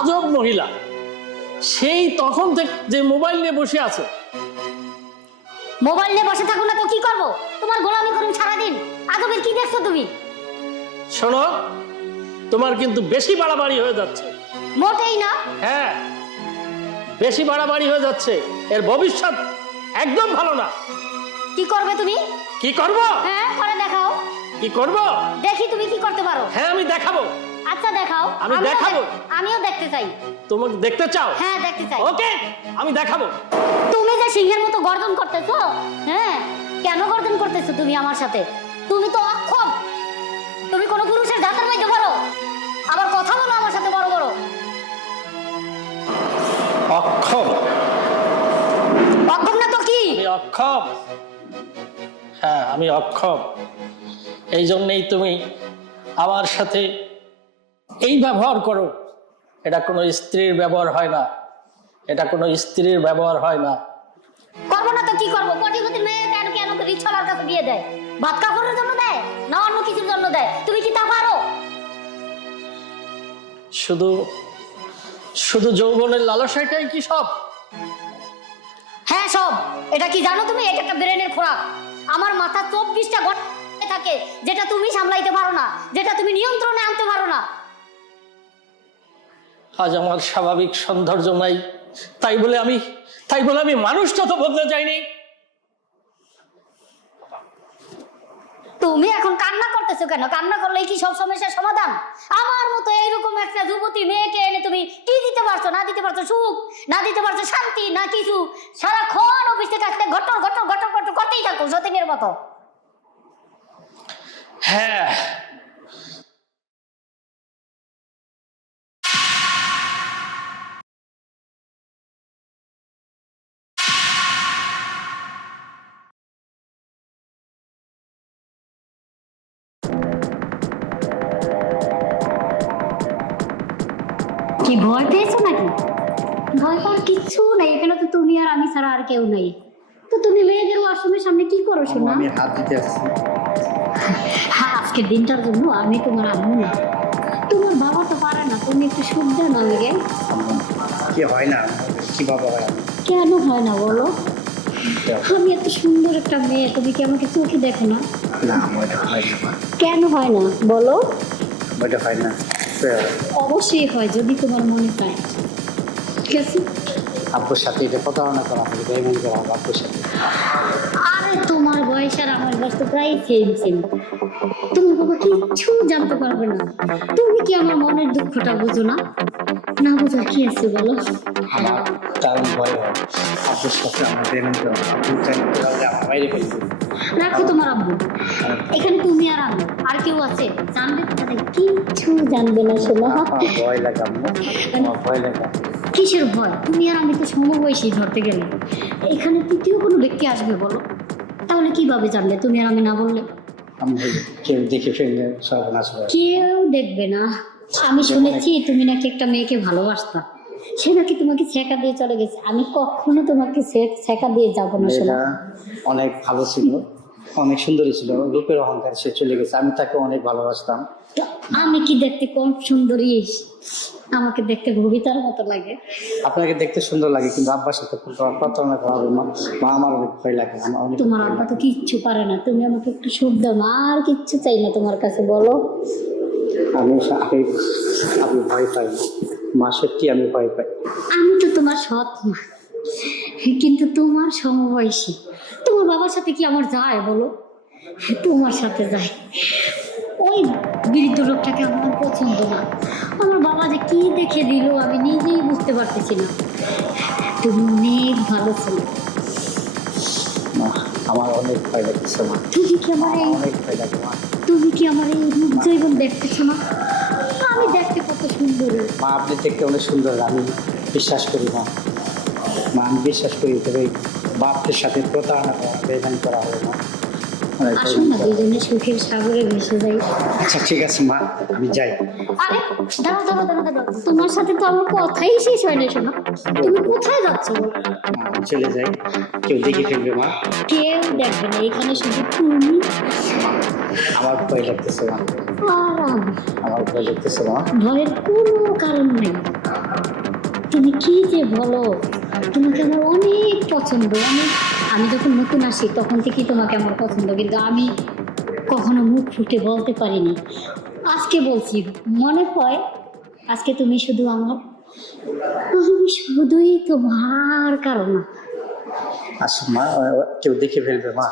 আজব মহিলা, সেই তখন থেকে যে মোবাইল নিয়ে বসে আছে। মোবাইল নিয়ে বসে থাকো না তো কি করবো? তোমার গোলামি করুন সারাদিন। আজবের কি দেখছো তুমি? শোনো, তোমার কিন্তু বেশি বাড়াবাড়ি হয়ে যাচ্ছে। মোটেই না। হ্যাঁ, বেশি বাড়াবাড়ি হয়ে যাচ্ছে। এর ভবিষ্যৎ একদম ভালো না। কি করবে তুমি? কি করব? হ্যাঁ, করে দেখাও। কি করব? দেখি তুমি কি করতে পারো। হ্যাঁ, আমি দেখাবো। আচ্ছা দেখাও। আমি দেখাবো। আমিও দেখতে চাই। তুমি দেখতে চাও? হ্যাঁ, দেখতে চাই। ওকে, আমি দেখাবো। তুমি যে সিংহের মতো গর্জন করতেছো, হ্যাঁ, কেন গর্জন করতেছো তুমি আমার সাথে? তুমি তো অক্ষম। তুমি কোন পুরুষের দাঁতের মধ্যে পারো, আবার কথা বলো আমার সাথে বড় বড়। অক্ষম? অক্ষম না তো কি? আমি অক্ষম। হ্যাঁ, আমি অক্ষম। এই জন্যই তুমি আমার সাথে এই ব্যবহার করো। এটা কোনো স্ত্রীর ব্যবহার হয় না। এটা কোনো স্ত্রীর ব্যবহার হয় না। করবো না তো কি করবো? কোটিপতির মেয়ে কেন কেন রিক্সাওয়ালার কাছে বিয়ে দেয়? ভাত কাপড়ের জন্য দেয় না অন্য কিছুর জন্য দেয়? তুমি কি তা পারো? শুধু শুধু যৌবনের লালসাটাই কি সব? হ্যাঁ, সব। এটা কি জানো তুমি? এটা একটা ব্রেনের খোরাক। আমার মাথা 24টা ঘন্টা থাকে, যেটা তুমি সামলাইতে পারো না, যেটা তুমি নিয়ন্ত্রণে আনতে পারো না। আজ আমার স্বাভাবিক সৌন্দর্য নাই, তাই বলে আমি মানুষটা তো বদলে যাইনি। তুমি এখন কান্না করতেছো কেন? কান্না করলেই কি সব সমস্যার সমাধান? আমার মতো এইরকম একটা যুবতী মেয়েকে এনে তুমি কি দিতে পারছো? না দিতে পারছো সুখ, না দিতে পারছো শান্তি, না কিছু। সারাক্ষণ অফিস থেকে আসতে ঘটর ঘটর ঘটর ঘটর করতেই থাকো সতীনের মতো। হ্যাঁ, কি ভয় পেয়েছো নাকি? ভয় পাওয়ার কিচ্ছু নাই, এখানে তো তুমি আর আমি ছাড়া আর কেউ নাই। তো তুমি মেয়েদের ওয়াশরুমের সামনে কি করো শোনা? আমি হাত দিতে আসছি। হ্যাঁ, আজকের দিনটার জন্য আমি তোমার আম্মু না। তোমার বাবা তো পারে না, তুমি একটু সুখ দাও না লেগে। কি হয় না? কি বাবা হয়? কেন হয় না বলো? আমি এত সুন্দর একটা মেয়ে, তুমি কি আমাকে চোখে দেখো না? না, ওইটা হয় না। কেন হয় না বলো? ওইটা হয় না। অবশ্যই হয় যদি তোমার মনে পায়। ঠিক আছে? আব্বুর সাথে এটা প্রতারণা করা হবে, বেইমান করা হবে আব্বুর সাথে। আরে তোমার বয়স আর আমার বয়স তো প্রায় সেম সেম। তুমি বাবা কিচ্ছু জানতে পারবে না। তুমি কি আমার মনের দুঃখটা বুঝো না? না বুঝার কি আছে বলো? আমার দারুণ ভয় হয় আব্বুর সাথে আমার বেইমান করা হবে। আব্বু জানতে পারলে আমার বাইরে ফেলবে। রাখো তোমার আব্বু। এখানে তুমি আর আমি, আর কেউ আছে জানবে? তাহলে কিচ্ছু জানবে না শোনো। আমার ভয় লাগে আম্মু, আমার ভয় লাগে। কিসের ভয়? তুমি আর আমি তো সমবয়সী ধরতে গেলে। এখানে তৃতীয় কোনো ব্যক্তি আসবে বলো? তাহলে কিভাবে জানলে তুমি আর আমি না বললে? আমি কেউ দেখে ফেললে সর্বনাশ হয়। কেউ দেখবে না। আমি শুনেছি তুমি নাকি একটা মেয়েকে ভালোবাসতা, সে নাকি তোমাকে ছেঁকা দিয়ে চলে গেছে। আমি কখনো তোমাকে ছেঁকা দিয়ে যাবো না শোনা। মেয়েটা অনেক ভালো ছিল, অনেক সুন্দরী ছিল, রূপের অহংকার সে চলে গেছে। আমি তাকে অনেক ভালোবাসতাম। তো আমি কি দেখতে কম সুন্দরী? আমাকে দেখতে ভবিতার মতো লাগে। আপনাকে দেখতে সুন্দর লাগে, কিন্তু আব্বার সাথে প্রতারণা করা হবে। মা আমার অনেক ভয় লাগে। আমার অনেক তোমার আব্বা তো কিচ্ছু পারে না, তুমি আমাকে একটু সুখ দাও না। আর কিচ্ছু চাই না তোমার কাছে বলো। আমি ভয় পাই মা, সত্যি আমি ভয় পাই। আমি তো তোমার সৎ মা, কিন্তু তোমার সমবয়সী। তোমার বাবার সাথে কি আমার যায় বলো? তোমার সাথে যায়। ওই বৃদ্ধ লোকটাকে আমার পছন্দ না। আমার বাবা যে কি দেখে দিল আমি নিজেই বুঝতে পারতেছি না। তুমি অনেক ভালো ছিল। মা, আমার অনেক ভয় লাগছে মা। তুমি কি আমার এই অনেক ভয় লাগে মা। তুমি কি আমার এই রূপ জৈবন দেখতেছো না? আমি দেখতে কত সুন্দর। মা, আপনি দেখতে অনেক সুন্দর, আমি বিশ্বাস করি মা। মা, আমি বিশ্বাস করি, তবে বাপের সাথে প্রতারণা করা, বেইমানি করা হবে না। আসুন না দুজনে সুখের সাগরে ভেসে যাই। আচ্ছা ঠিক আছে মা, আমি যাই। আরে দাঁড়াও দাঁড়াও দাঁড়াও দাঁড়াও, তোমার সাথে তো আমার কথাই শেষ হয় না শোনা। তুমি কোথায় যাচ্ছ? মা, আমি চলে যাই, কেউ দেখে ফেলবে মা। কেউ দেখবে না, এখানে শুধু তুমি আমার ভয় লাগতেছে মা, আর আমি। আমার ভয় লাগতেছে মা। ভয়ের কোনো কারণ নেই। তুমি কি যে বলো, তোমাকে আমার অনেক পছন্দ। আমি যখন নতুন আসি তখন থেকেই তোমাকে আমার পছন্দ, কিন্তু আমি কখনো মুখ ফুটে বলতে পারিনি। আজকে বলছি, মনে হয় আজকে তুমি শুধু আমার, আমি শুধুই তোমার কারণ। আসো মা, কেউ দেখে ফেলবে মা,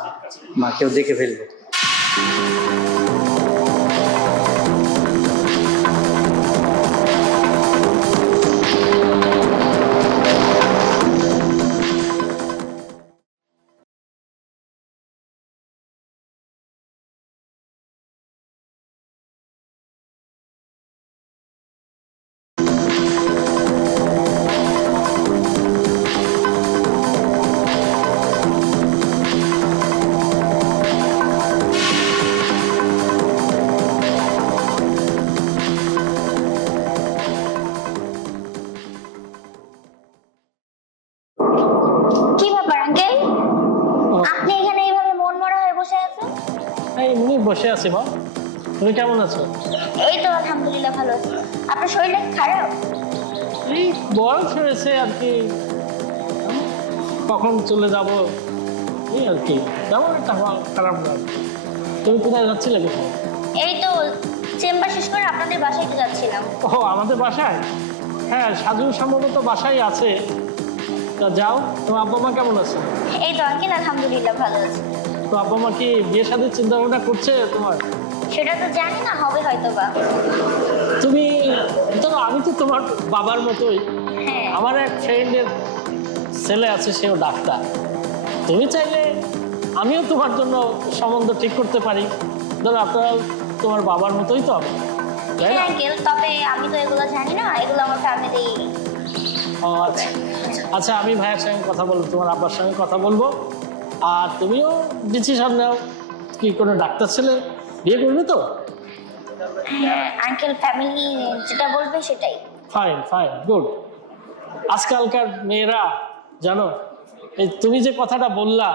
মা কেউ দেখে ফেলবে। কি ব্যাপার আঙ্কেল, আপনি এখানে এইভাবে মন মরা হয়ে বসে আছেন? এমনি বসে আছি মা। তুমি কেমন আছো? এই তো আলহামদুলিল্লাহ ভালো আছি। আপনার শরীরটা খারাপ? এই বয়স হয়েছে আর কি, কখন চলে যাব এই আর কি, তেমন একটা খারাপ না। তুমি কোথায় যাচ্ছিলে কোথায়? এই তো চেম্বার শেষ করে আপনাদের বাসায় একটু যাচ্ছিলাম। ও আমাদের বাসায়? হ্যাঁ, সাজু সম্ভবত বাসায় আছে। তা যাও। তোমার আব্বা মা কেমন আছে? এই তো আঙ্কেল আলহামদুলিল্লাহ ভালো আছি। তো আব্বা মা কি বিয়ে শাদীর চিন্তা ভাবনা করছে তোমার? সেটা তো জানি না, হবে হয়তো বা। তুমি ধরো, আমি তো তোমার বাবার মতোই। হ্যাঁ আমার এক ফ্রেন্ডের ছেলে আছে, সেও ডাক্তার। তুমি চাইলে আমিও তোমার জন্য সম্বন্ধ ঠিক করতে পারি। ধরো আপনার তোমার বাবার মতোই তো হবে, তাই হ্যাঁ না? আঙ্কেল, তবে আমি তো এগুলো জানি না, এগুলো আমার ফ্যামিলি। ও আচ্ছা আচ্ছা, আমি ভাইয়ের সঙ্গে কথা বলবো, তোমার আব্বার সঙ্গে কথা বলবো। আর তুমিও ডিসিশন নাও, কি কোনো ডাক্তার ছেলে বিয়ে করবে তো? হ্যাঁ আঙ্কেল, ফ্যামিলি যেটা বলবে সেটাই। Fine fine, good. আজকালকার মেয়েরা জানো, এই তুমি যে কথাটা বললা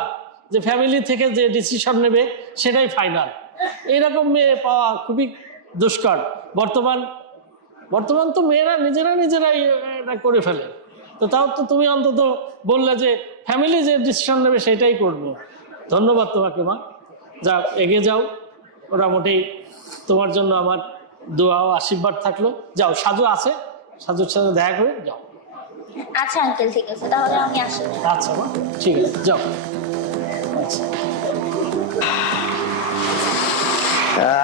যে ফ্যামিলি থেকে যে ডিসিশন নেবে সেটাই ফাইনাল, এইরকম মেয়ে পাওয়া খুবই দুষ্কর। বর্তমান বর্তমান তো মেয়েরা নিজেরাই এটা করে ফেলে। তো তাও তো তুমি অন্তত বললে যে ফ্যামিলি যে ডিসিশন নেবে সেটাই করবো। ধন্যবাদ তোমাকে মা। যা, এগিয়ে যাও। মোটামুটি তোমার জন্য আমার দোয়া ও আশীর্বাদ থাকলো। যাও, সাজু আছে, সাজুর সাথে দেখা করে যাও। আচ্ছা আঙ্কেল, ঠিক আছে, তাহলে আমি আসি। আচ্ছা মা, ঠিক আছে, যাও। আচ্ছা।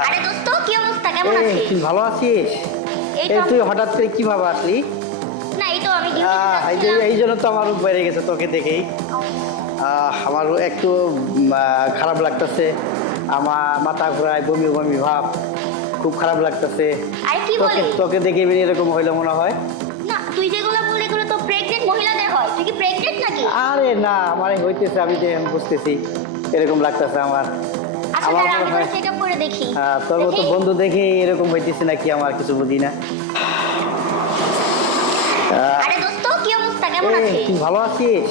আরে দোস্ত, কি অবস্থা, কেমন এই, আছিস? তুই ভালো আছিস? এই এই তো তুই হঠাৎ করে কিভাবে আসলি? না, এই তো আমি এই জন্য তো আমার রূপ বেড়ে গেছে তোকে দেখেই। আমার একটু খারাপ লাগতেছে, আমার মাথা ঘোরায়, বমি বমি ভাব, খুব খারাপ লাগতেছে। আরে কি তোকে বলিস? তোকে দেখে এরকম হইলো মনে হয়। না, তুই যেগুলো বললি এগুলো তো প্রেগনেন্ট মহিলাদের হয়। তুই কি প্রেগনেন্ট নাকি? আরে না, আমার হইতেছে, আমি যে বুঝতেছি এরকম লাগতেছে আমার। আচ্ছা আমার তাহলে আমি মনে তোর হয় চেকআপ করে দেখি। তোর মতো দেখি? বন্ধু দেখে এরকম হইতেছে নাকি আমার কিছু বুঝি না। আরে দোস্ত, কি অবস্থা, কেমন এই, আছিস? তুই ভালো আছিস?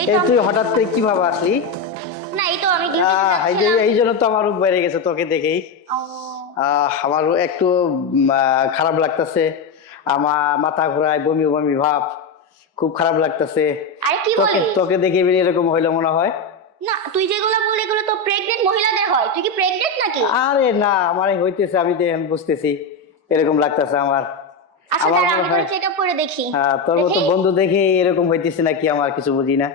এই এই তো তুই হঠাৎ করে কিভাবে আসলি? না, এই তো আমি এই জন্য তো আমার রূপ বেড়ে গেছে তোকে দেখেই। আমার একটু খারাপ লাগতেছে, আমার মাথা ঘোরায়, বমি বমি ভাব, খুব খারাপ লাগতেছে। আরে কি বলিস? তোকে দেখে এরকম হইলো মনে হয়। না, তুই যেগুলো বললি এগুলো তো প্রেগনেন্ট মহিলাদের হয়। তুই কি প্রেগনেন্ট নাকি? আরে না, আমার হইতেছে, আমি যে বুঝতেছি এরকম লাগতেছে আমার। আচ্ছা আমার তাহলে আমি মনে তোর হয় চেকআপ করে দেখি। তোর মতো দেখি? বন্ধু দেখে এরকম হইতেছে নাকি আমার কিছু বুঝি না।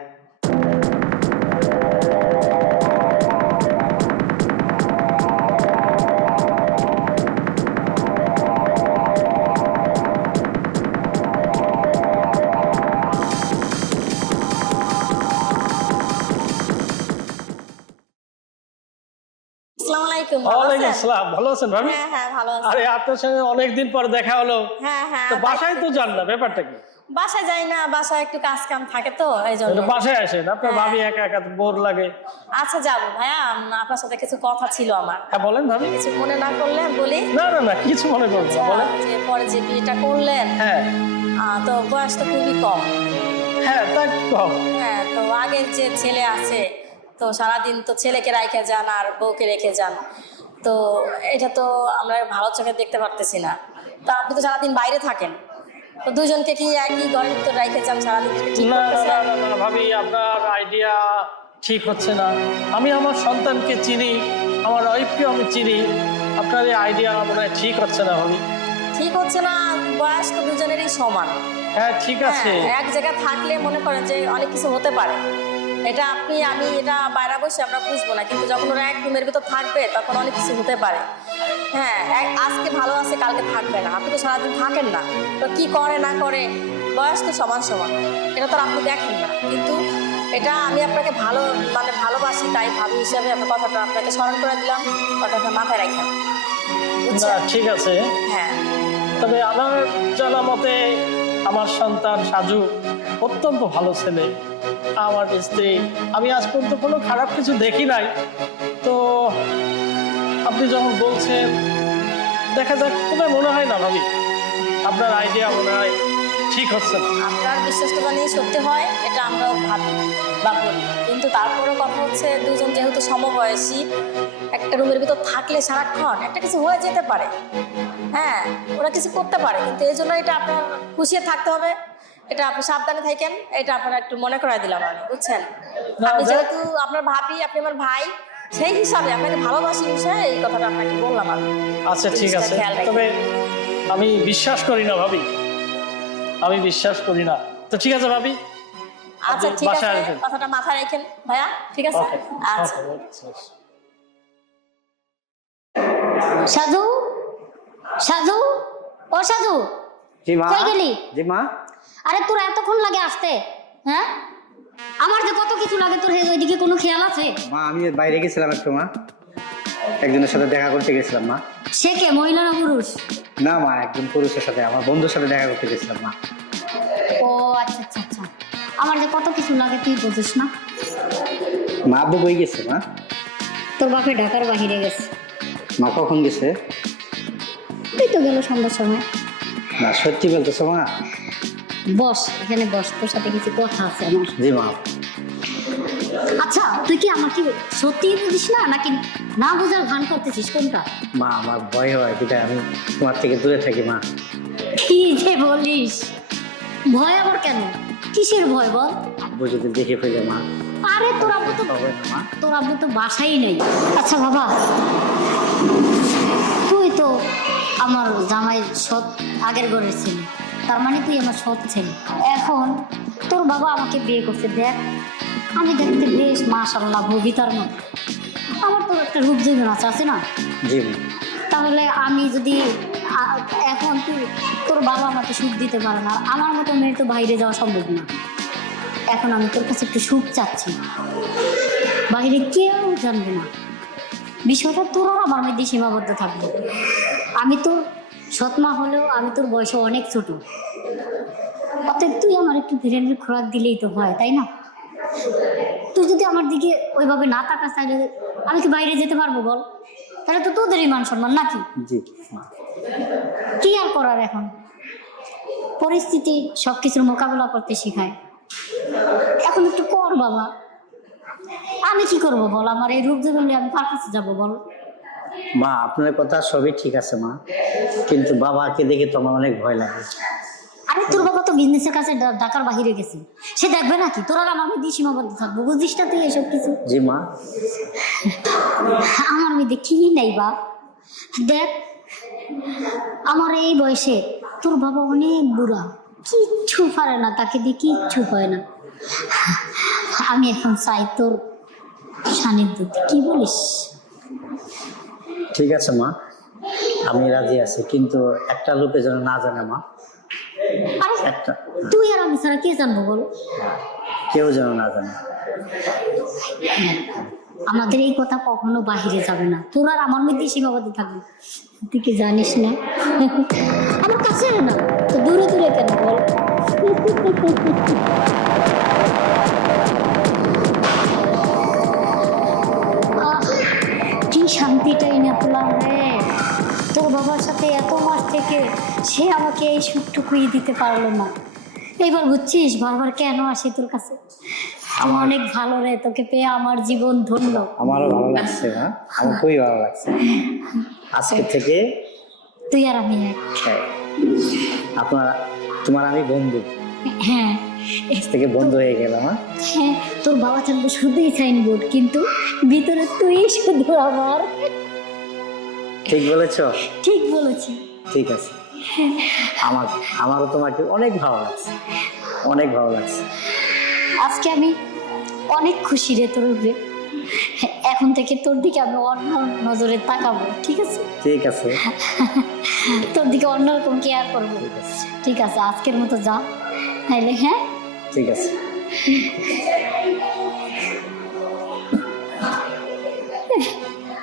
আসসালামু আলাইকুম, ভালো ওয়ালাইকুম আছেন? আসসালাম, ভালো আছেন ভাবি? হ্যাঁ হ্যাঁ ভালো আছি। আরে আপনার সঙ্গে অনেকদিন পর দেখা হলো। হ্যাঁ হ্যাঁ, তো বাসায় তো যান না, ব্যাপারটা কি? বাসায় যাই না, বাসায় একটু কাজ কাম থাকে তো এই জন্য। একটু বাসায় আসেন, আপনার হ্যাঁ। ভাবি একা একা বোর লাগে। আচ্ছা যাবো ভাইয়া, আপনার সাথে কিছু কথা ছিল আমার। হ্যাঁ বলেন ভাবি। কিছু মনে না করলে বলি। না না না, কিছু মনে করবো না, বলেন। যে পরে যে বিয়েটা করলেন, হ্যাঁ তো বয়স তো খুবই কম। হ্যাঁ, তা কি কম? হ্যাঁ, তো আগের যে ছেলে আছে, তো সারাদিন তো ছেলেকে রেখে যান আর বউকে রেখে যান। তো এটা তো আমরা ভালো চোখে দেখতে পারতেছি না। তো আপনি তো সারাদিন বাইরে থাকেন, তো দুজনকে কি একই ঘরের ভিতর রেখে যান সারাদিন? ঠিক না না করতেছেন? না না, না ভাবি, আপনার আইডিয়া ঠিক হচ্ছে না। আমি আমার সন্তানকে চিনি, আমার ওয়াইফকে আমি চিনি, আপনার এই আইডিয়া মনে হয় ঠিক হচ্ছে না ভাবি। ঠিক হচ্ছে না, বয়স তো দুজনেরই সমান। হ্যাঁ ঠিক আছে, হ্যাঁ, এক জায়গায় থাকলে মনে করেন যে অনেক কিছু হতে পারে। এটা আমি এটা বাইরে বসে আমরা বুঝবো না, কিন্তু যখন ওরা এক রুমের ভিতর থাকবে তখন অনেক কিছু হতে পারে। হ্যাঁ, আজকে ভালো আছে কালকে থাকবে না, আপনি তো সারাদিন থাকেন না, তো কি করে না করে বয়স তো সমান সমান, এটা তো আর আপনি দেখেন না। কিন্তু এটা আমি আপনাকে ভালোবাসি, তাই ভাবি হিসাবে আপনার কথাটা আপনাকে স্মরণ করে দিলাম, কথাটা মাথায় রাখেন, না বুঝছেন? ঠিক আছে। হ্যাঁ, তবে আমার জানা মতে আমার সন্তান সাজু অত্যন্ত ভালো ছেলে, আমার স্ত্রী, আমি আজ পর্যন্ত কোনো খারাপ কিছু দেখি নাই। তো আপনি যখন বলছেন দেখা যাক, তবে মনে হয় না ভাবি আপনার আইডিয়া মনে হয় ঠিক হচ্ছে না। আপনার বিশ্বাসটা জানি সত্যি হয়, এটা আমরাও ভাবি বা বলি, কিন্তু তারপরে কথা হচ্ছে দুজন যেহেতু সমবয়সী, একটা রুমের ভিতর থাকলে সারাক্ষণ একটা কিছু হয়ে যেতে পারে। হ্যাঁ, ওরা কিছু করতে পারে, কিন্তু এই জন্য এটা আপনার খুশিয়ে থাকতে হবে, এটা আপনি সাবধানে থাকেন, এটা আপনারা একটু মনে করাই দিলাম আমি, বুঝছেন? না, আমি দেখ- যেহেতু আপনার ভাবি, আপনি আমার ভাই, সেই হিসাবে আপনাকে ভালোবাসি বিষয়ে এই কথাটা আপনাকে বললাম আমি। আচ্ছা ঠিক জিনিসটা আছে, খেয়াল রাখবেন। তবে আমি বিশ্বাস করি না ভাবি, আমি বিশ্বাস করি না। তো ঠিক আছে ভাবি, আচ্ছা আপনি ঠিক আছে, বাসায় আসবেন। কথাটা মাথায় রাখেন ভাইয়া, ঠিক আছে? ওকে আচ্ছা। সাধু, সাধু, ও সাধু, জি মা। কই গেলি? জি মা। আরে তোর এতক্ষণ লাগে আসতে? হ্যাঁ, আমার যে কত কিছু লাগে, তোর ওইদিকে কোনো খেয়াল আছে? মা আমি বাইরে গেছিলাম একটু মা, একজনের সাথে দেখা করতে গেছিলাম মা। সে কে, মহিলা না পুরুষ? না মা, একজন পুরুষের সাথে, আমার বন্ধুর সাথে দেখা করতে গেছিলাম মা। ও আচ্ছা আচ্ছা আচ্ছা, আমার যে কত কিছু লাগে তুই বুঝিস না। মা আব্বু কই গেছে মা? তোর বাপে ঢাকার বাহিরে গেছে। মা কখন গেছে? তুই তো গেল সন্ধ্যার সময়। না সত্যি বলতেছো মা? বস, এখানে বস, তোর সাথে কিছু কথা আছে আমার। জি মা। আচ্ছা, তুই কি আমাকে সত্যি বুঝিস না, নাকি না বোঝার ভান করতেছিস, কোনটা? মা আমার ভয় হয়, যেটা আমি তোমার থেকে দূরে থাকি মা। কি যে বলিস, ভয় আবার কেন? কিসের ভয় বল? আব্বু যদি দেখে ফেলে মা। আরে তোর আব্বু তো, হবে না মা। তোর আব্বু তো বাসাই নেই। আচ্ছা বাবা, তুই তো আমার জামাই সৎ আগের ঘরের ছেলে, তার মানে তুই আমার সৎ ছেলে। এখন তোর বাবা আমাকে বিয়ে করছে, দেখ আমি দেখতে বেশ মাশাআল্লাহ ভবিতার মতো, আমার তো একটা রূপ জীবন আছে না? জি মা। তাহলে আমি যদি এখন তোর বাবা আমাকে সুখ দিতে পারে না, আমার মতো মেয়ে তো বাইরে যাওয়া সম্ভব না। এখন আমি তোর কাছে একটু সুখ চাচ্ছি, বাইরে কেউ জানবে না বিষয়টা, তোর আর আমার মধ্যে সীমাবদ্ধ থাকবে। আমি তোর সৎমা হলেও আমি তোর বয়সে অনেক ছোট, অতএব তুই আমার একটু ধীরেনের খোরাক দিলেই তো হয়, তাই না? তুই যদি আমার দিকে ওইভাবে না তাকাস, তাহলে আমি কি বাইরে যেতে পারবো বল? তাহলে তো তোদেরই মান সম্মান নাকি? জি মা। কি আর করার, এখন পরিস্থিতি সবকিছুর মোকাবেলা করতে শেখায়। এখন একটু কর বাবা, আমি কি করব বল? আমার এই রূপ জীবনে আমি কার কাছে যাবো বল? মা আপনার কথা সবই ঠিক আছে মা, কিন্তু বাবাকে দেখে তো আমার অনেক ভয় লাগে। আরে তোর বাবা তো বিজনেসের কাছে ঢাকার বাহিরে গেছে, সে দেখবে নাকি? তোর আর আমার মধ্যে সীমাবদ্ধ থাকবো, বুঝিস না তুই এসব কিছু? জি মা। আমার মধ্যে কি নাই বা, দেখ আমার এই বয়সে তোর বাবা অনেক বুড়া, কিচ্ছু পারে না, তাকে দিয়ে কিচ্ছু হয় না। আমি এখন চাই তোর সান্নিধ্য, কি বলিস? ঠিক আছে মা, আমি রাজি আছি, কিন্তু একটা লোকে যেন না জানে মা। আরে একটা তুই আর আমি ছাড়া কে জানবো বল? কেউ যেন না জানে। আমাদের এই কথা কখনো বাহিরে যাবে না, তোর আর আমার মধ্যে সীমাবদ্ধ থাকবে। তুই কি জানিস না আমার কাছে না, তো দূরে দূরে কেন বল? কি শান্তিটাই না পেলাম রে, তোর বাবার সাথে এত মাস থেকে সে আমাকে এই সুখটুকুই দিতে পারলো না। এবার বুঝছিস বারবার কেন আসি তোর কাছে? আমার অনেক ভালো রে, তোকে পেয়ে আমার জীবন ধন্য। আমারও ভালো লাগছে মা, আমার খুবই ভালো লাগছে। আজকে থেকে তুই আর আমি এক। আপনারা তোমার আমি বন্ধু, হ্যাঁ আজ থেকে বন্ধু হয়ে গেলাম। হ্যাঁ হ্যাঁ, তোর বাবা থাকবে শুধুই সাইনবোর্ড, কিন্তু ভিতরে তুই শুধু আমার। ঠিক বলেছ। ঠিক বলেছি। ঠিক আছে, আমারও তোমাকে অনেক ভালো লাগছে, অনেক ভালো লাগছে। আজকে আমি অনেক খুশি রে তোর উপরে। এখন থেকে তোর দিকে আমি অন্য নজরে তাকাবো, ঠিক আছে? ঠিক আছে, তোর দিকে অন্যরকম কেয়ার করবো। ঠিক আছে, আজকের মতো যা তাইলে। হ্যাঁ ঠিক আছে।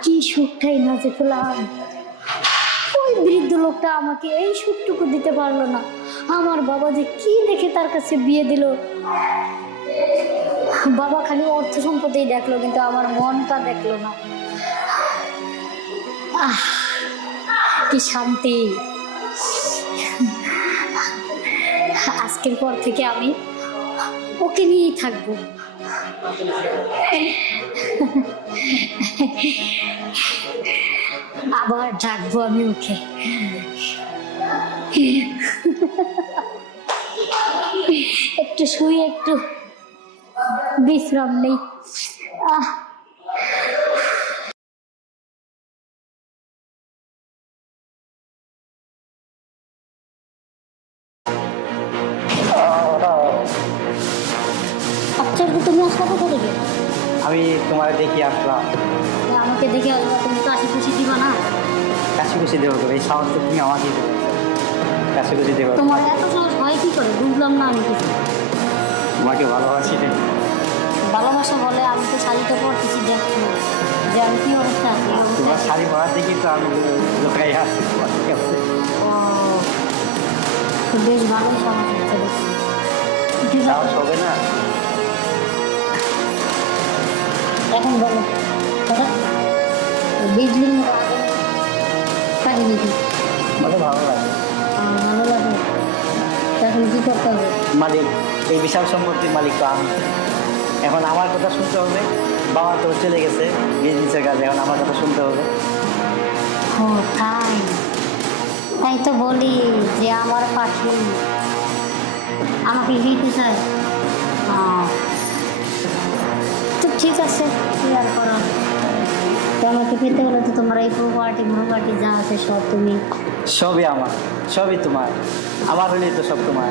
কি সুখটাই না যে পেলাম। ওই বৃদ্ধ লোকটা আমাকে এই সুখটুকু দিতে পারলো না। আমার বাবা যে কি দেখে তার কাছে বিয়ে দিল। বাবা খালি অর্থ সম্পত্তি দেখলো, কিন্তু আমার মনটা দেখলো না। আহ, কি শান্তি। আজকের পর থেকে আমি ওকে নিয়েই থাকবো। আবার ডাকবো আমি ওকে। একটু শুয়ে একটু বিশ্রাম নেই। আহ, আচ্ছা, তুমি আসলে কোথা থেকে? আমি তোমার দেখি আসলাম। আমাকে দেখে আসবা, তুমি তো আশেপাশে দিবা না। কাছে খুশি দেবো, এই সাহস তো তুমি আমাকে দেবো, কাছে খুশি দেবো। তোমার এত সাহস হয় কি করে, বুঝলাম না আমি কিছু। তোমাকে ভালোবাসি রে। ভালোবাসা বলে আমি তো শাড়িটা পরতেছি, দেখো যে আমি কি অবস্থা আছি। তোমার শাড়ি পরা দেখি তো আমি লোকাই আছি তোমার কাছে। ও, তো বেশ ভালোই সাহস হচ্ছে দেখছি। ঠিক আছে, সাহস হবে না? এখন বলো দাদা, বিজলির মতো কাহিনী কি? মানে ভালো লাগে। ভালো লাগে। তো এখন কি করতে হবে? মালিক, এই বিশাল সম্পত্তির মালিক তো আমি। এখন আমার কথা শুনতে হবে। বাবা তো চলে গেছে বিজনেসের কাজে, এখন আমার কথা শুনতে হবে। ও তাই, তাই তো বলি যে আমার পাখি আমাকে দিতে চায়। তো ঠিক আছে, কি আর করার। তো আমাকে পেতে হলে তো তোমার এই প্রপার্টি যা আছে সব তুমি সবই আমার, সবই তোমার। আমার হলেই তো সব তোমার।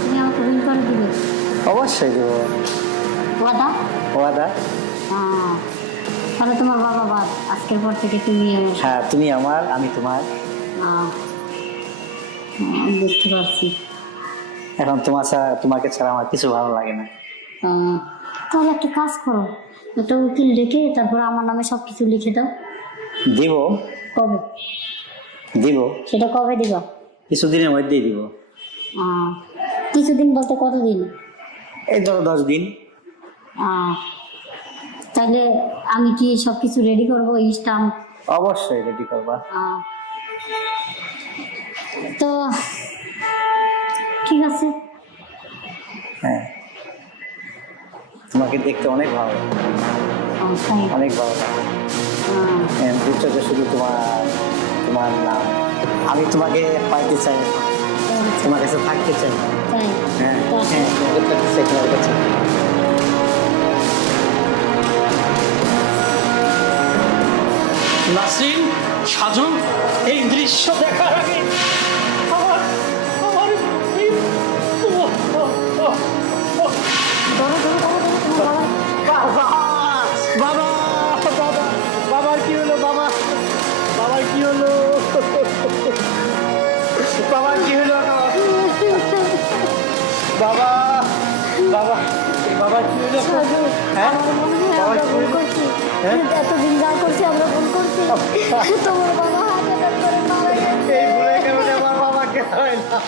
তুমি আমাকে বিল করে দিবে। অবশ্যই দেবো। ওয়াদা? ওয়াদা। তাহলে তোমার বাবা বাদ, আজকের পর থেকে তুমি আমার। হ্যাঁ, তুমি আমার, আমি তোমার। বুঝতে পারছি। এখন তোমাকে ছাড়া আমার কিছু ভালো লাগে না। তাহলে একটা কাজ করো, একটা উকিল ডেকে তারপর আমার নামে সব কিছু লিখে দাও। দিব। কবে দিব। সেটা কবে দিবা? কিছুদিনের মধ্যেই দিব। কিছুদিন বলতে কতদিন? এই ধরো 10 দিন। তাহলে আমি কি সব কিছু রেডি করবো? স্টাম্প? অবশ্যই রেডি করবা। তো ঠিক আছে। হ্যাঁ, তোমাকে দেখতে অনেক ভালো লাগে, অনেক ভালো লাগে। দু চোখে শুধু তোমার নাম। আমি তোমাকে পাইতে চাই, তোমার কাছে থাকতে চাই। তাই? হ্যাঁ হ্যাঁ, থাকতে চাই তোমার কাছে। নাসরিন, সাজু, এই দৃশ্য দেখার আগে আমার আমার এই- বাবা, বাবা, বাবা, বাবার কি হলো? বাবা, বাবার কি হলো? বাবার কি হলো? বাবা, বাবা, বাবার কি হলো? হ্যাঁ, বাবার কি হলো? হ্যাঁ? এতদিন যা করছি আমরা ভুল করছি। তোমার বাবা হার্ট অ্যাটাক করে মারা গেছে। এই ভুলে কেমন আমার বাবাকে হয় না।